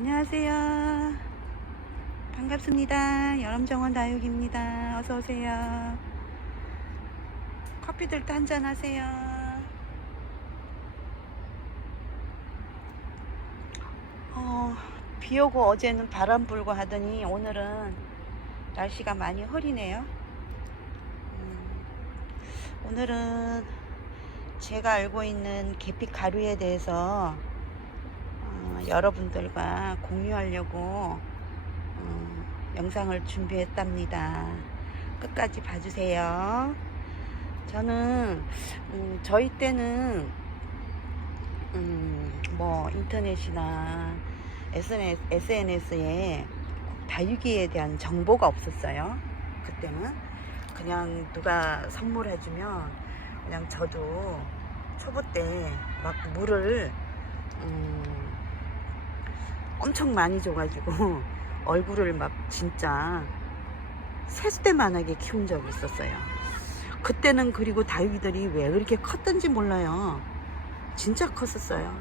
안녕하세요. 반갑습니다. 여름정원 다육입니다. 어서오세요. 커피들도 한잔 하세요. 비 오고 어제는 바람 불고 하더니 오늘은 날씨가 많이 흐리네요. 오늘은 제가 알고 있는 계피 가루에 대해서 여러분들과 공유하려고 영상을 준비했답니다. 끝까지 봐주세요. 저는 저희 때는 뭐 인터넷이나 SNS에 다육이에 대한 정보가 없었어요. 그때는 그냥 누가 선물해주면 그냥 저도 초보 때 막 물을 엄청 많이 줘가지고 얼굴을 막 진짜 세수대만하게 키운 적이 있었어요. 그때는 그리고 다육이들이 왜 그렇게 컸던지 몰라요. 진짜 컸었어요.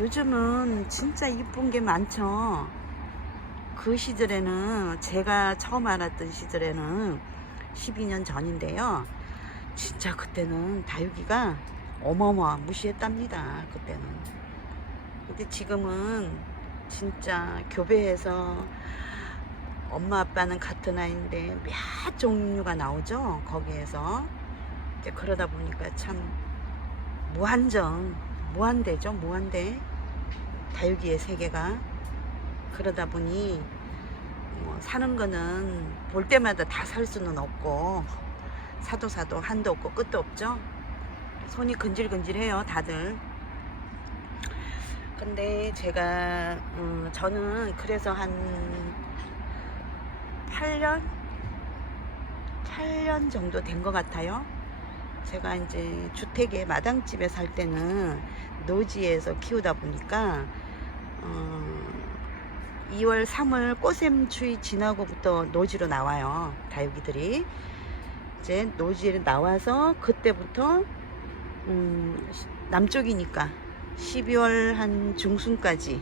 요즘은 진짜 이쁜 게 많죠. 그 시절에는 제가 처음 알았던 시절에는 12년 전인데요. 진짜 그때는 다육이가 어마어마무시했답니다. 그때는. 근데 지금은 진짜 교배해서 엄마 아빠는 같은 아이인데 몇 종류가 나오죠. 거기에서 이제 그러다 보니까 참 무한대죠. 무한대 다육이의 세계가. 그러다 보니 뭐 사는 거는 볼 때마다 다 살 수는 없고 사도 한도 없고 끝도 없죠. 손이 근질근질해요 다들. 근데 제가 저는 그래서 한 8년 정도 된 것 같아요. 제가 이제 주택에 마당집에 살 때는 노지에서 키우다 보니까 2월 3월 꽃샘추위 지나고부터 노지로 나와요. 다육이들이 이제 노지에 나와서 그때부터 남쪽이니까 12월 한 중순까지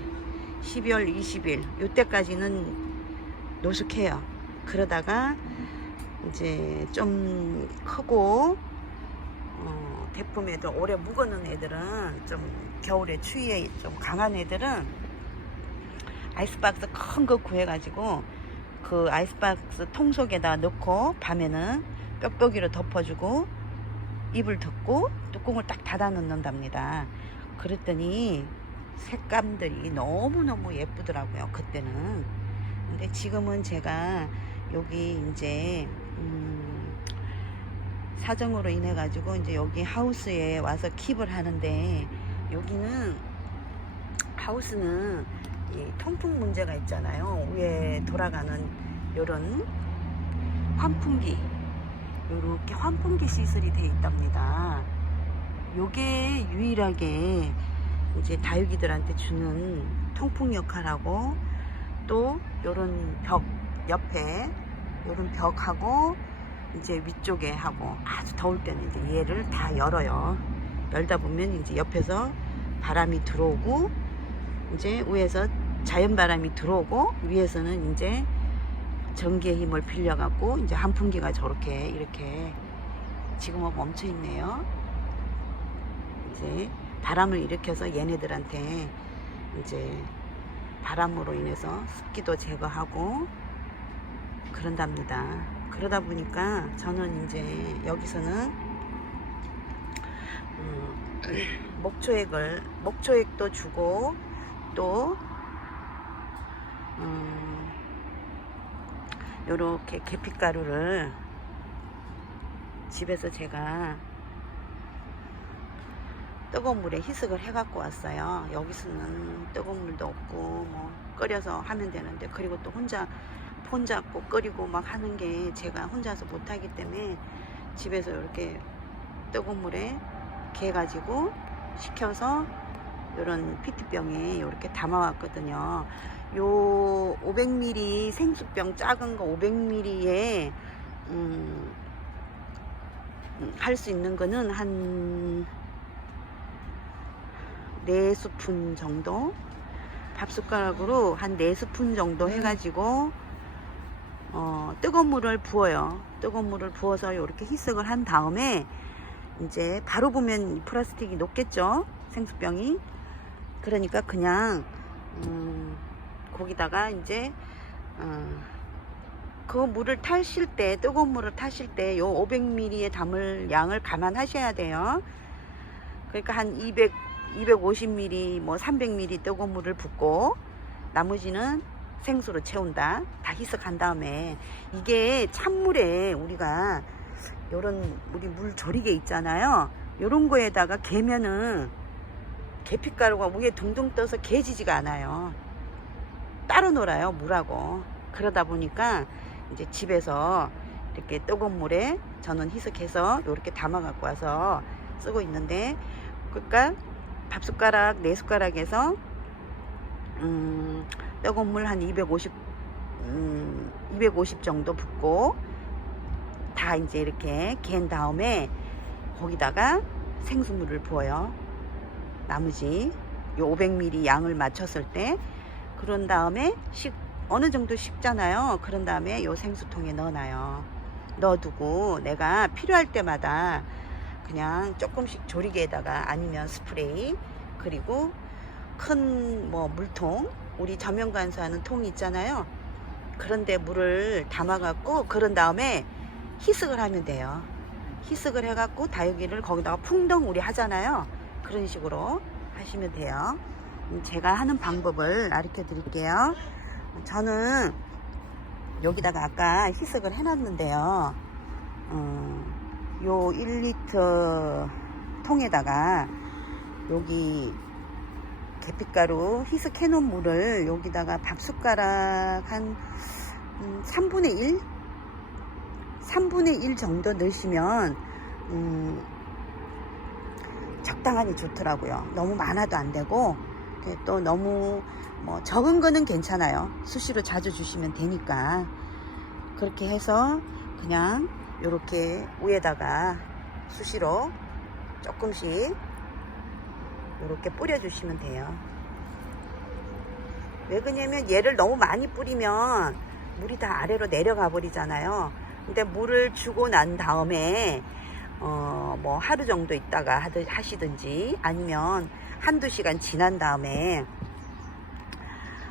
12월 20일 요때까지는 노숙해요. 그러다가 이제 좀 크고 대품에도 오래 묵어놓은 애들은 좀 겨울에 추위에 좀 강한 애들은 아이스박스 큰 거 구해가지고 그 아이스박스 통 속에다 넣고 밤에는 뾱뾱이로 덮어주고 이불 덮고 뚜껑을 딱 닫아 놓는답니다. 그랬더니 색감들이 너무너무 예쁘더라고요. 그때는. 근데 지금은 제가 여기 이제 사정으로 인해 가지고 이제 여기 하우스에 와서 킵을 하는데 여기는 하우스는 이 통풍 문제가 있잖아요. 위에 돌아가는 요런 환풍기, 요렇게 환풍기 시설이 돼 있답니다. 요게 유일하게 이제 다육이들한테 주는 통풍 역할하고 또 요런 벽 옆에 요런 벽하고 이제 위쪽에 하고 아주 더울 때는 이제 얘를 다 열어요. 열다 보면 이제 옆에서 바람이 들어오고 이제 위에서 자연 바람이 들어오고 위에서는 이제 전기의 힘을 빌려 갖고 이제 환풍기가 저렇게 이렇게 지금은 멈춰 있네요. 이제 바람을 일으켜서 얘네들한테 이제 바람으로 인해서 습기도 제거하고 그런답니다. 그러다 보니까 저는 이제 여기서는 목초액도 주고 또 요렇게 계피가루를 집에서 제가 뜨거운 물에 희석을 해 갖고 왔어요. 여기서는 뜨거운 물도 없고 뭐 끓여서 하면 되는데 그리고 또 혼자 폰 잡고 끓이고 막 하는 게 제가 혼자서 못하기 때문에 집에서 이렇게 뜨거운 물에 개 가지고 식혀서 이런 PT병에 이렇게 담아 왔거든요. 요 500ml 생수병 작은 거 500ml에 할 수 있는 거는 한 4스푼 정도 밥 숟가락으로 한 4스푼 정도 해가지고 뜨거운 물을 부어요. 뜨거운 물을 부어서 이렇게 희석을 한 다음에 이제 바로 보면 이 플라스틱이 녹겠죠, 생수병이. 그러니까 그냥 거기다가 이제 그 물을 타실 때, 뜨거운 물을 타실 때 요 500ml에 담을 양을 감안하셔야 돼요. 그러니까 한 250ml, 뭐 300ml 뜨거운 물을 붓고 나머지는 생수로 채운다. 다 희석한 다음에, 이게 찬물에 우리가 요런 우리 물 조리개 있잖아요. 요런 거에다가 개면은 계피가루가 위에 둥둥 떠서 개지지가 않아요. 따로 놀아요, 물하고. 그러다 보니까 이제 집에서 이렇게 뜨거운 물에 저는 희석해서 이렇게 담아 갖고 와서 쓰고 있는데, 그러니까 밥 숟가락 4숟가락에서 뜨거운 물 한 250 정도 붓고 다 이제 이렇게 갠 다음에 거기다가 생수물을 부어요. 나머지 요 500ml 양을 맞췄을 때. 그런 다음에 어느 정도 식잖아요. 그런 다음에 요 생수통에 넣어놔요. 넣어두고 내가 필요할 때마다 그냥 조금씩 조리개에다가, 아니면 스프레이, 그리고 큰 뭐 물통, 우리 저면관수하는 통이 있잖아요. 그런데 물을 담아 갖고 그런 다음에 희석을 하면 돼요. 희석을 해 갖고 다육이를 거기다가 풍덩 우리 하잖아요. 그런 식으로 하시면 돼요. 제가 하는 방법을 가르쳐 드릴게요. 저는 여기다가 아까 희석을 해 놨는데요, 요 1리터 통에다가 여기 계피가루 희석해 놓은 물을 여기다가 밥 숟가락 한 3분의 1 정도 넣으시면 적당하니 좋더라고요. 너무 많아도 안 되고, 또 너무 뭐 적은 거는 괜찮아요. 수시로 자주 주시면 되니까. 그렇게 해서 그냥 요렇게 위에다가 수시로 조금씩 요렇게 뿌려 주시면 돼요. 왜 그러냐면 얘를 너무 많이 뿌리면 물이 다 아래로 내려가 버리잖아요. 근데 물을 주고 난 다음에 뭐 하루 정도 있다가 하시든지, 아니면 한두 시간 지난 다음에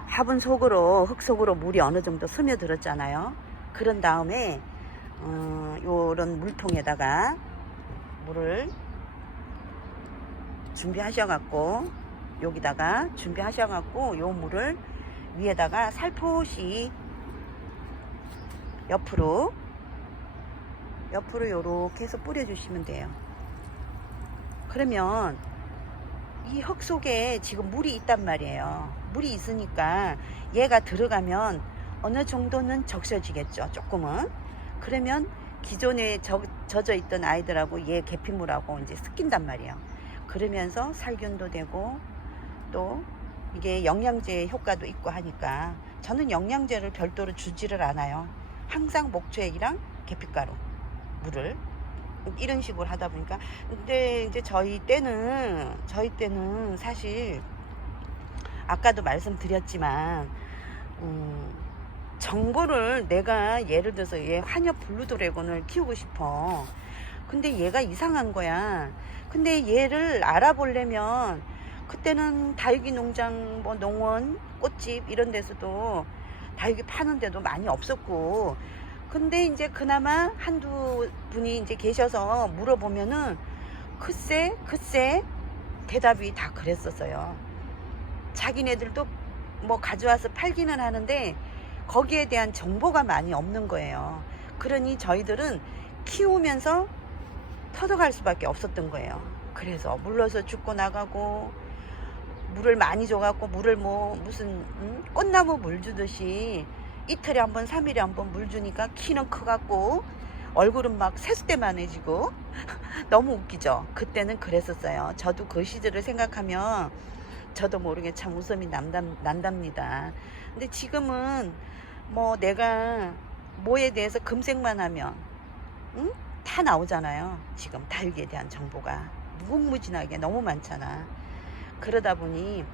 화분 속으로, 흙 속으로 물이 어느 정도 스며들었잖아요. 그런 다음에 요런 물통에다가 물을 준비하셔갖고, 여기다가 준비하셔갖고 요 물을 위에다가 살포시 옆으로 요렇게 해서 뿌려주시면 돼요. 그러면 이 흙 속에 지금 물이 있단 말이에요. 물이 있으니까 얘가 들어가면 어느 정도는 적셔지겠죠, 조금은. 그러면 기존에 젖어 있던 아이들하고 얘 계피물하고 이제 섞인단 말이에요. 그러면서 살균도 되고, 또 이게 영양제 효과도 있고 하니까 저는 영양제를 별도로 주지를 않아요. 항상 목초액이랑 계피가루 물을 이런 식으로 하다 보니까. 근데 이제 저희 때는 사실 아까도 말씀드렸지만 정보를, 내가 예를 들어서 얘 환엽 블루드래곤을 키우고 싶어. 근데 얘가 이상한 거야. 근데 얘를 알아보려면 그때는 다육이 농장, 뭐 농원, 꽃집 이런 데서도 다육이 파는 데도 많이 없었고, 근데 이제 그나마 한두 분이 이제 계셔서 물어보면은 글쎄 대답이 다 그랬었어요. 자기네들도 뭐 가져와서 팔기는 하는데 거기에 대한 정보가 많이 없는 거예요. 그러니 저희들은 키우면서 터득할 수밖에 없었던 거예요. 그래서 물러서 죽고 나가고, 물을 많이 줘갖고 물을 뭐 무슨 꽃나무 물 주듯이 이틀에 한 번, 3일에 한 번 물 주니까 키는 커갖고 얼굴은 막 세숫대만해지고 너무 웃기죠. 그때는 그랬었어요. 저도 그 시절을 생각하면 저도 모르게 참 웃음이 난답니다. 근데 지금은 뭐 내가 뭐에 대해서 검색만 하면 다 나오잖아요. 지금 다육이에 대한 정보가 무궁무진하게 너무 많잖아. 그러다 보니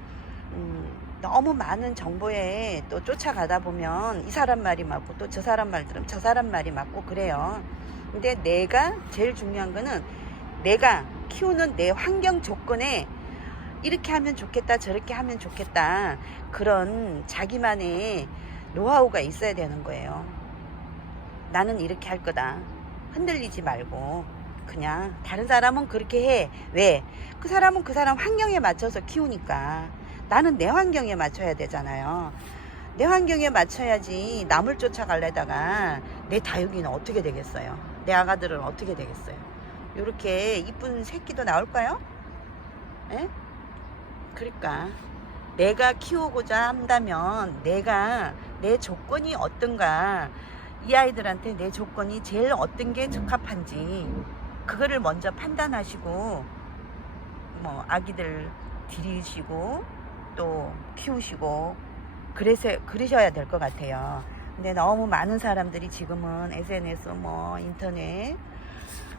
너무 많은 정보에 또 쫓아가다 보면 이 사람 말이 맞고 또 저 사람 말 들으면 저 사람 말이 맞고 그래요. 근데 내가 제일 중요한 거는 내가 키우는 내 환경 조건에 이렇게 하면 좋겠다 저렇게 하면 좋겠다 그런 자기만의 노하우가 있어야 되는 거예요. 나는 이렇게 할 거다. 흔들리지 말고 그냥 다른 사람은 그렇게 해. 왜? 그 사람은 그 사람 환경에 맞춰서 키우니까 나는 내 환경에 맞춰야 되잖아요. 내 환경에 맞춰야지. 남을 쫓아가려다가 내 다육이는 어떻게 되겠어요? 내 아가들은 어떻게 되겠어요? 이렇게 이쁜 새끼도 나올까요? 에? 그러니까 내가 키우고자 한다면 내가 내 조건이 어떤가, 이 아이들한테 내 조건이 제일 어떤 게 적합한지 그거를 먼저 판단하시고 뭐 아기들 기르시고 또 키우시고 그러셔야 될 것 같아요. 근데 너무 많은 사람들이 지금은 SNS 뭐 인터넷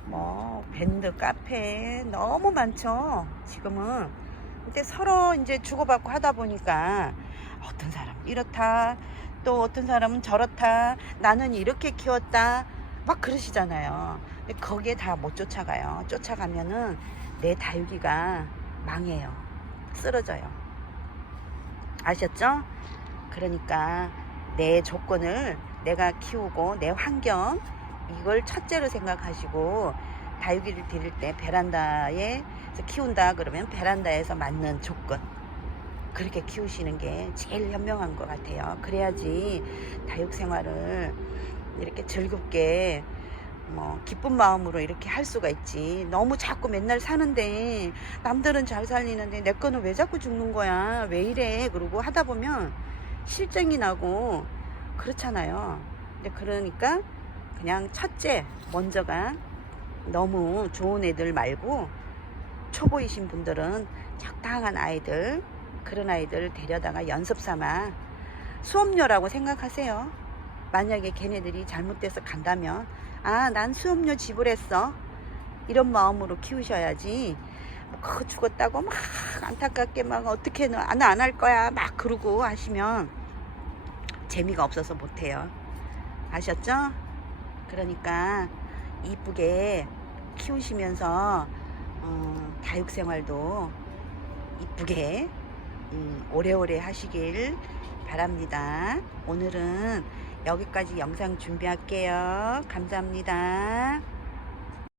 뭐 밴드 카페 너무 많죠 지금은. 근데 서로 이제 주고받고 하다 보니까 어떤 사람은 이렇다 또 어떤 사람은 저렇다 나는 이렇게 키웠다 막 그러시잖아요. 근데 거기에 다 못 쫓아가요. 쫓아가면은 내 다육이가 망해요. 쓰러져요. 아셨죠? 그러니까 내 조건을 내가 키우고 내 환경 이걸 첫째로 생각하시고 다육이를 기를 때 베란다에 키운다 그러면 베란다에서 맞는 조건 그렇게 키우시는 게 제일 현명한 것 같아요. 그래야지 다육 생활을 이렇게 즐겁게 뭐 기쁜 마음으로 이렇게 할 수가 있지. 너무 자꾸 맨날 사는데 남들은 잘 살리는데 내 거는 왜 자꾸 죽는 거야 왜 이래 그러고 하다 보면 실증이 나고 그렇잖아요. 근데 그러니까 그냥 첫째 먼저가 너무 좋은 애들 말고 초보이신 분들은 적당한 아이들 그런 아이들 데려다가 연습 삼아 수업료라고 생각하세요. 만약에 걔네들이 잘못돼서 간다면 아, 난 수업료 지불했어 이런 마음으로 키우셔야지. 뭐 그거 죽었다고 막 안타깝게 막 어떻게 나 안 할 거야 막 그러고 하시면 재미가 없어서 못해요. 아셨죠? 그러니까 이쁘게 키우시면서 다육생활도 이쁘게 오래오래 하시길 바랍니다. 오늘은 여기까지 영상 준비할게요. 감사합니다.